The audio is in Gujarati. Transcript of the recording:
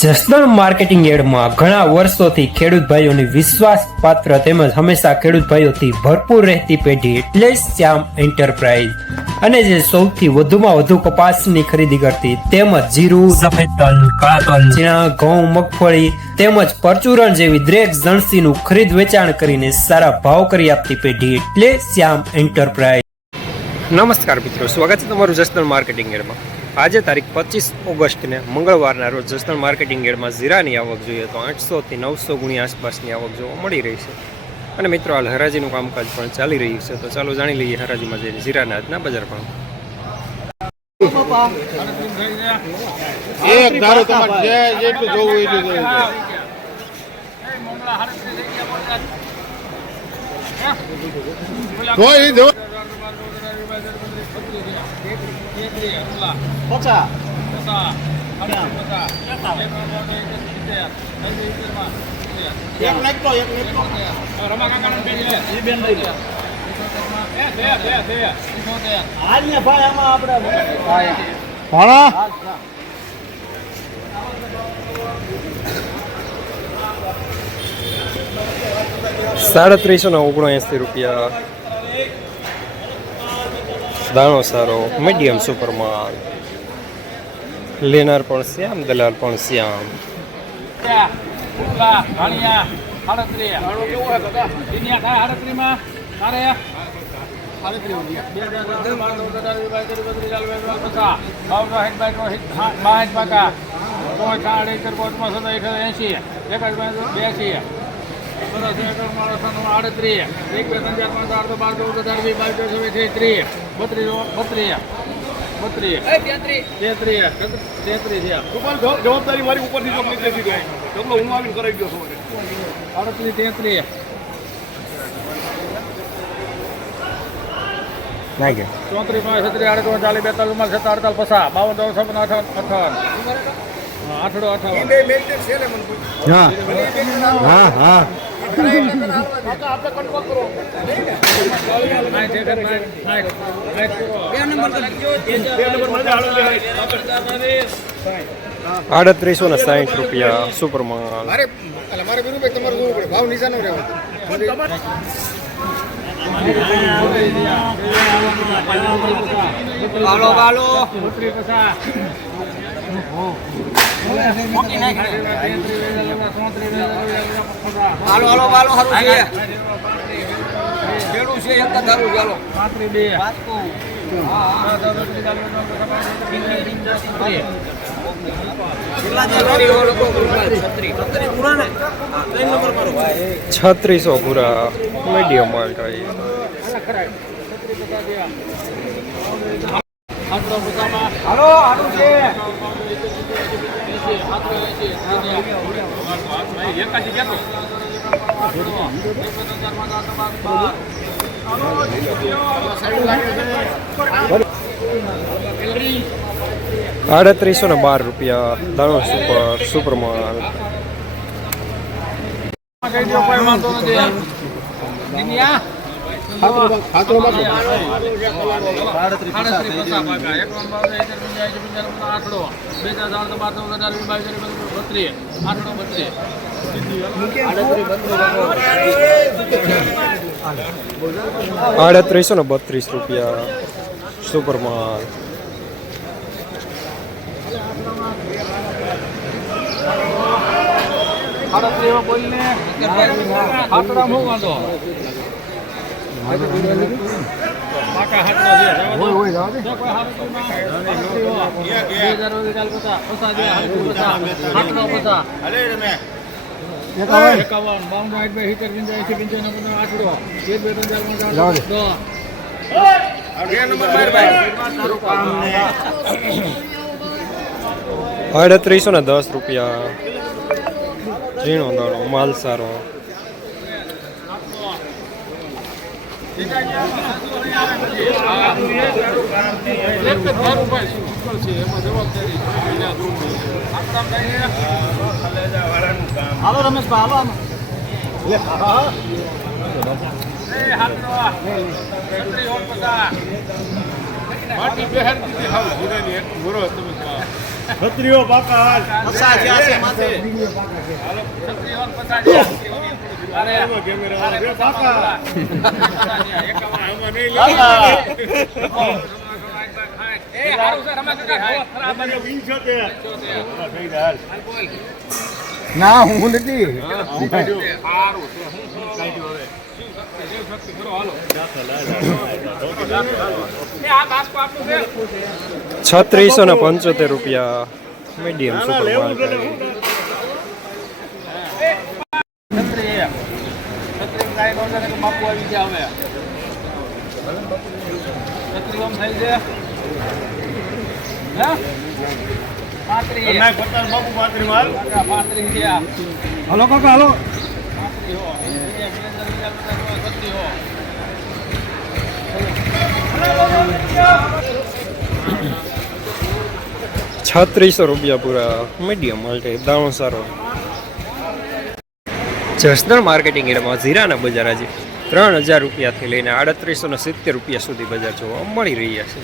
જસદણ માર્કેટિંગ યાર્ડમાં ઘણા વર્ષોથી ખેડૂત ભાઈઓની વિશ્વાસપાત્ર તેમજ હંમેશા ખેડૂત ભાઈઓથી ભરપૂર રહેતી પેઢી એટલે શ્યામ એન્ટરપ્રાઇઝ, અને જે સૌથી વધુમાં વધુ કપાસની ખરીદી કરતી તેમજ જીરું, સફેદ તલ, કાળા તલ, ચણા, ઘઉં, મગફળી તેમજ પરચુરણ જેવી દરેક જણસીનું ખરીદ વેચાણ કરીને સારા ભાવ કરી આપતી પેઢી એટલે શ્યામ એન્ટરપ્રાઇઝ. નમસ્કાર મિત્રો, સ્વાગત છે તમારું જસદણ માર્કેટિંગ યાર્ડમાં. આજે તારીખ 25 ઓગસ્ટને મંગળવારના રોજ જસદણ માર્કેટિંગ યાર્ડમાં જીરાની આવક જોઈએ તો 800 થી 900 ગુણી આસપાસની આવક જોવા મળી રહી છે. અને મિત્રો હાલ હરાજીનું કામકાજ પણ ચાલી રહ્યું છે, તો ચાલો જાણી લઈએ હરાજીમાં જઈને જીરાના આજના બજાર ભાવ. એક ધારો તમારે જે જેટલું જોવું એટલું જોવું. કોઈ જો ₹379 દાણો સારો, મીડિયમ સુપર માલ, લેનાર પણ શ્યામ, દલાલ પણ શ્યામ. જવાબદારી મારી ઉપરથી જો નીકળી ગઈ તો હું આવીને કરાવી ગયો છું. 38 નાગે 34 36 38 40 42 47 હા હા આપણે કંટ્રોલ કરો. 3860 સુપર માલ. મારે વિરુભાઈ તમારું જોવું પડે, ભાવ નીચા ન રહેવો. ₹3600 પૂરા, મીડિયમ માલ થાય. ₹3812 દાણો સુપર માલ. ₹3832 સુપર માલ. ₹3810 ઝીણો દાણો માલ સારો. હાલો રમેશ હાલો માટી બહેર દીધી હાવ જીરાની એક મોરો તમે છત્રીઓ પાકા હાલ. આમાં કેમેરા વાળા બે પાકા. આમાં નહીં લાગે. આમાં 75. હા, થઈ જાય, હાલ. ના હું નથી ₹3675 મીડિયમ સુપર માર્કેટ. નાય, 50 બાપુ 35 માલ. હાલો કાકા હાલો. ₹3600 પૂરા મીડિયમ માટે દાણો સારો. જસદણ માર્કેટિંગ એરિયામાં જીરાના બજાર આજે ₹3000 થી લઈને ₹3870 સુધી બજાર જોવા મળી રહ્યા છે.